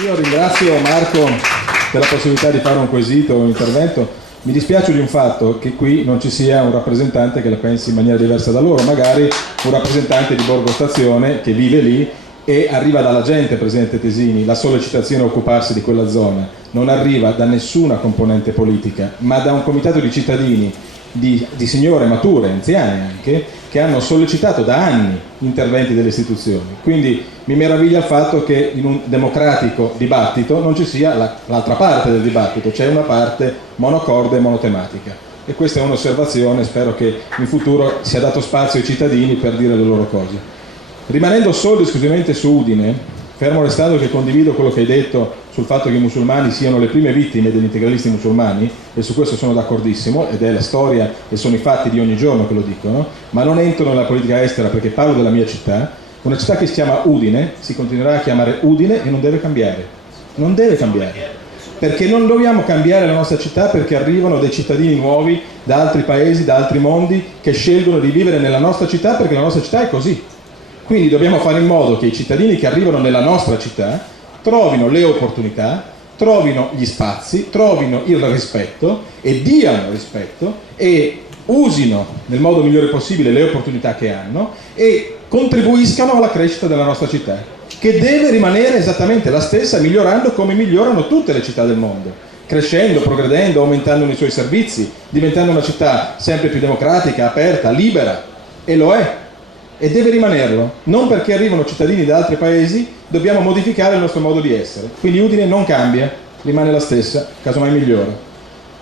Io ringrazio Marco per la possibilità di fare un quesito, un intervento. Mi dispiace di un fatto che qui non ci sia un rappresentante che la pensi in maniera diversa da loro, magari un rappresentante di Borgo Stazione che vive lì e arriva dalla gente, Presidente Tesini, la sollecitazione a occuparsi di quella zona, non arriva da nessuna componente politica, ma da un comitato di cittadini, di signore mature, anziane anche, che hanno sollecitato da anni interventi delle istituzioni. Quindi mi meraviglia il fatto che in un democratico dibattito non ci sia l'altra parte del dibattito, c'è una parte monocorde e monotematica. E questa è un'osservazione, spero che in futuro sia dato spazio ai cittadini per dire le loro cose. Rimanendo solo e esclusivamente su Udine, fermo restando che condivido quello che hai detto sul fatto che i musulmani siano le prime vittime degli integralisti musulmani, e su questo sono d'accordissimo, ed è la storia e sono i fatti di ogni giorno che lo dicono, ma non entro nella politica estera perché parlo della mia città, una città che si chiama Udine, si continuerà a chiamare Udine e non deve cambiare. Non deve cambiare. Perché non dobbiamo cambiare la nostra città perché arrivano dei cittadini nuovi da altri paesi, da altri mondi, che scelgono di vivere nella nostra città perché la nostra città è così. Quindi dobbiamo fare in modo che i cittadini che arrivano nella nostra città trovino le opportunità, trovino gli spazi, trovino il rispetto e diano rispetto e usino nel modo migliore possibile le opportunità che hanno e contribuiscano alla crescita della nostra città, che deve rimanere esattamente la stessa, migliorando come migliorano tutte le città del mondo, crescendo, progredendo, aumentando i suoi servizi, diventando una città sempre più democratica, aperta, libera, e lo è. E deve rimanerlo, non perché arrivano cittadini da altri paesi dobbiamo modificare il nostro modo di essere. Quindi Udine non cambia, rimane la stessa, casomai migliora.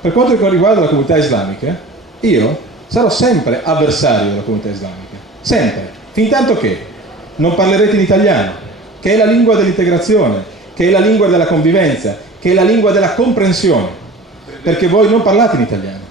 Per quanto riguarda la comunità islamica, io sarò sempre avversario della comunità islamica, sempre, fin tanto che non parlerete in italiano, che è la lingua dell'integrazione, che è la lingua della convivenza, che è la lingua della comprensione, perché voi non parlate in italiano.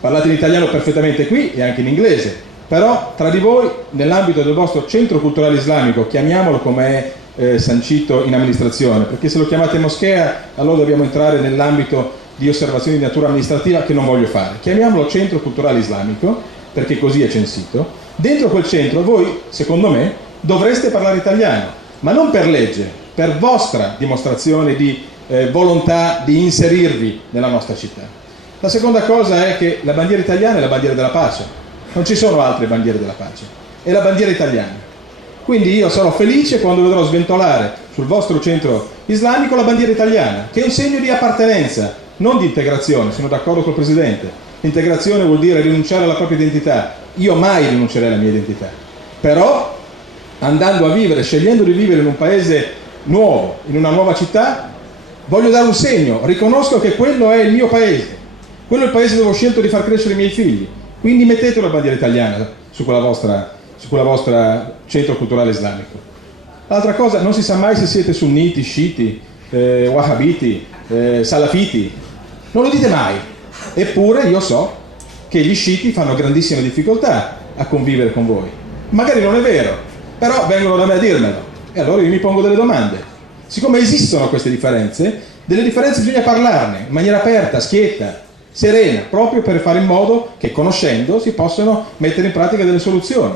Parlate in italiano perfettamente qui e anche in inglese, però tra di voi, nell'ambito del vostro centro culturale islamico, chiamiamolo come è sancito in amministrazione, perché se lo chiamate moschea allora dobbiamo entrare nell'ambito di osservazioni di natura amministrativa che non voglio fare. Chiamiamolo centro culturale islamico, perché così è censito. Dentro quel centro voi, secondo me, dovreste parlare italiano, ma non per legge, per vostra dimostrazione di volontà di inserirvi nella nostra città. La seconda cosa è che la bandiera italiana è la bandiera della pace. Non ci sono altre bandiere della pace, è la bandiera italiana. Quindi io sarò felice quando vedrò sventolare sul vostro centro islamico la bandiera italiana, che è un segno di appartenenza, non di integrazione. Sono d'accordo col Presidente. Integrazione vuol dire rinunciare alla propria identità. Io mai rinuncerei alla mia identità. Però, andando a vivere, scegliendo di vivere in un paese nuovo, in una nuova città, voglio dare un segno. Riconosco che quello è il mio paese. Quello è il paese dove ho scelto di far crescere i miei figli. Quindi mettete la bandiera italiana su quella vostra centro culturale islamico. L'altra cosa, non si sa mai se siete sunniti, sciiti, wahhabiti, salafiti. Non lo dite mai. Eppure io so che gli sciiti fanno grandissime difficoltà a convivere con voi. Magari non è vero, però vengono da me a dirmelo. E allora io mi pongo delle domande. Siccome esistono queste differenze, delle differenze bisogna parlarne in maniera aperta, schietta, serena, proprio per fare in modo che conoscendo si possano mettere in pratica delle soluzioni,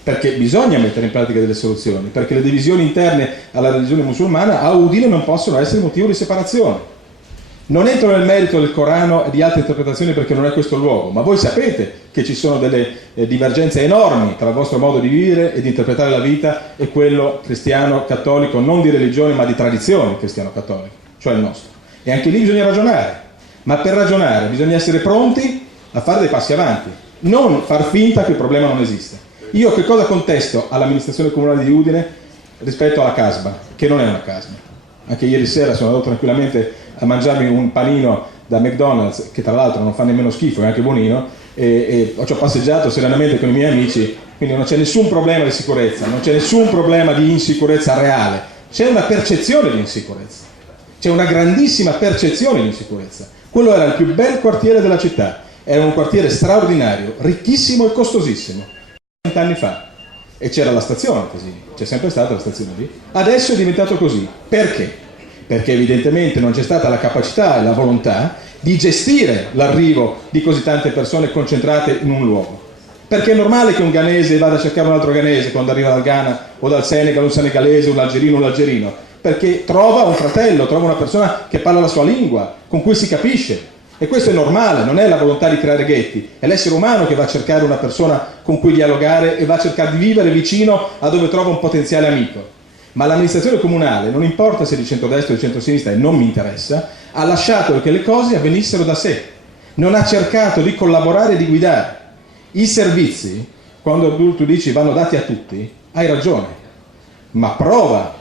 perché bisogna mettere in pratica delle soluzioni, perché le divisioni interne alla religione musulmana a Udine non possono essere motivo di separazione. Non entro nel merito del Corano e di altre interpretazioni perché non è questo il luogo, ma voi sapete che ci sono delle divergenze enormi tra il vostro modo di vivere e di interpretare la vita e quello cristiano-cattolico, non di religione ma di tradizione cristiano-cattolica, cioè il nostro. E anche lì bisogna ragionare. Ma per ragionare bisogna essere pronti a fare dei passi avanti, non far finta che il problema non esista. Io che cosa contesto all'amministrazione comunale di Udine rispetto alla casba, che non è una casba. Anche ieri sera sono andato tranquillamente a mangiarmi un panino da McDonald's, che tra l'altro non fa nemmeno schifo, è anche buonino, e ci ho passeggiato serenamente con i miei amici, quindi non c'è nessun problema di sicurezza, non c'è nessun problema di insicurezza reale, c'è una percezione di insicurezza, c'è una grandissima percezione di insicurezza. Quello era il più bel quartiere della città, era un quartiere straordinario, ricchissimo e costosissimo, 20 anni fa, e c'era la stazione così, c'è sempre stata la stazione lì. Adesso è diventato così. Perché? Perché evidentemente non c'è stata la capacità e la volontà di gestire l'arrivo di così tante persone concentrate in un luogo. Perché è normale che un ghanese vada a cercare un altro ghanese quando arriva dal Ghana o dal Senegal, un senegalese, un algerino, perché trova un fratello, trova una persona che parla la sua lingua, con cui si capisce. E questo è normale, non è la volontà di creare ghetti, è l'essere umano che va a cercare una persona con cui dialogare e va a cercare di vivere vicino a dove trova un potenziale amico. Ma l'amministrazione comunale, non importa se è di centrodestra o di centrosinistra, e non mi interessa, ha lasciato che le cose avvenissero da sé, non ha cercato di collaborare e di guidare. I servizi, quando tu dici vanno dati a tutti, hai ragione, ma prova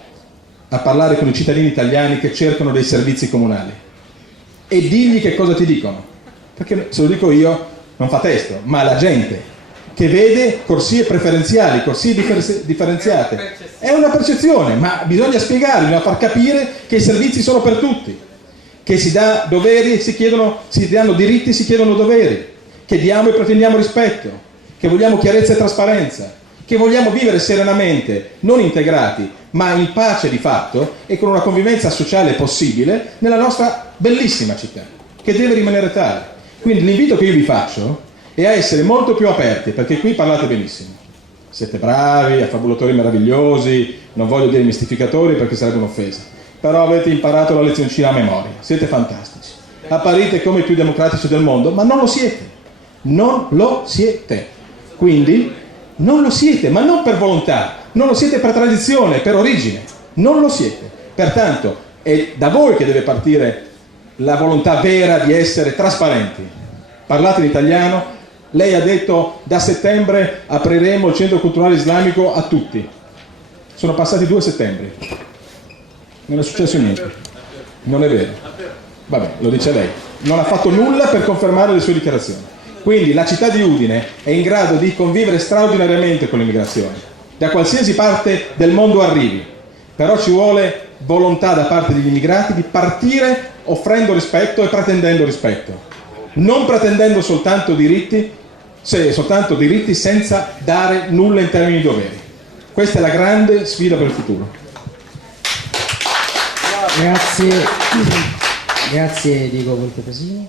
a parlare con i cittadini italiani che cercano dei servizi comunali e digli che cosa ti dicono, perché se lo dico io non fa testo, ma la gente che vede corsie preferenziali, corsie differenziate, è una percezione, ma bisogna spiegargli, bisogna far capire che i servizi sono per tutti, che si dà doveri, si danno diritti, si chiedono doveri, che diamo e pretendiamo rispetto, che vogliamo chiarezza e trasparenza, che vogliamo vivere serenamente, non integrati, ma in pace di fatto e con una convivenza sociale possibile nella nostra bellissima città, che deve rimanere tale. Quindi l'invito che io vi faccio è a essere molto più aperti, perché qui parlate benissimo. Siete bravi, affabulatori meravigliosi, non voglio dire mistificatori perché sarebbe un'offesa, però avete imparato la lezioncina a memoria, siete fantastici. Apparite come i più democratici del mondo, ma non lo siete. Non lo siete. Quindi non lo siete, ma non per volontà, non lo siete per tradizione, per origine, non lo siete. Pertanto è da voi che deve partire la volontà vera di essere trasparenti. Parlate in italiano, lei ha detto da settembre apriremo il centro culturale islamico a tutti. Sono passati 2 settembre, non è successo niente, non è vero. Vabbè, lo dice lei, non ha fatto nulla per confermare le sue dichiarazioni. Quindi la città di Udine è in grado di convivere straordinariamente con l'immigrazione, da qualsiasi parte del mondo arrivi, però ci vuole volontà da parte degli immigrati di partire offrendo rispetto e pretendendo rispetto, non pretendendo soltanto diritti senza dare nulla in termini di doveri. Questa è la grande sfida per il futuro. Grazie Diego Voltepasini.